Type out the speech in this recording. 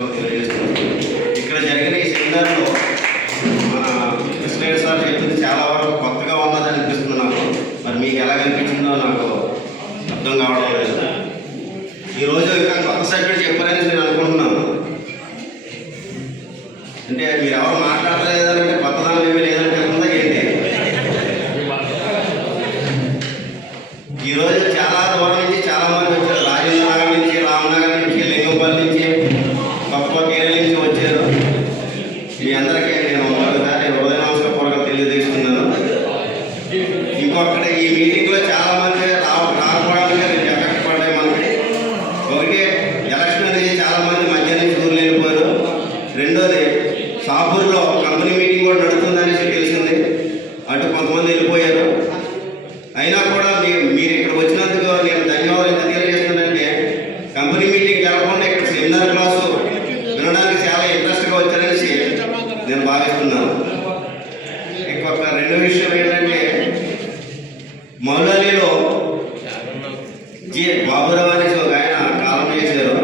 ఇక్కడ జరిగిన ఈ సెమినార్లో మన కృష్ణయ్య సార్ చెప్పింది చాలా వరకు కొత్తగా ఉన్నదని అనిపిస్తుంది నాకు. మరి మీకు ఎలా అనిపించిందో నాకు అర్థం కావడం లేదు. ఈరోజు ఇంకా కొత్త సబ్జెక్ట్ చెప్పారని నేను అనుకుంటున్నాను. అంటే మీరు ఎవరు మాట్లాడలేదంటే కొత్తదనం ఏమీ లేదంటే ఉందా ఏంటి? ఈరోజు చాలా దూరం నుంచి చాలామంది వచ్చారు. రాజేంద్ర నగర్ నుంచి, రామనగర్ నుంచి, లింగంపల్లి నుంచి, గొప్ప కేరళ నుంచి వచ్చారు. మీ అందరికీ నేను ఒకసారి హృదయ నమస్కారం తెలియజేస్తున్నాను. ఇంకొకటి ఈ మీటింగ్లో చాలామంది రాకపోవడానికి రెండు ఎఫెక్ట్ పడ్డాయి మనకి. ఒకటి ఎలక్షన్ అనేది చాలామంది మధ్య నుంచి ఊర్లు వెళ్ళిపోయారు. రెండోది షాపూర్లో కంపెనీ మీటింగ్ కూడా నడుస్తుందనేసి తెలిసింది. అటు కొంతమంది వెళ్ళిపోయారు. అయినా కూడా మీరు ఇక్కడ వచ్చినందుకు నేను ధన్యవాదాలు ఎంత తెలియజేస్తున్నానంటే, కంపెనీ మీటింగ్ జరగకుండా ఇక్కడ సెమినార్ క్లాసు వినడానికి చాలా ఇంట్రెస్ట్గా వచ్చారనేసి నేను భావిస్తున్నాను. ఇంకొక రెండో విషయం ఏంటంటే, మౌలాలీలో బాబురావు అనేసి ఒక ఆయన కాలం చేశారు.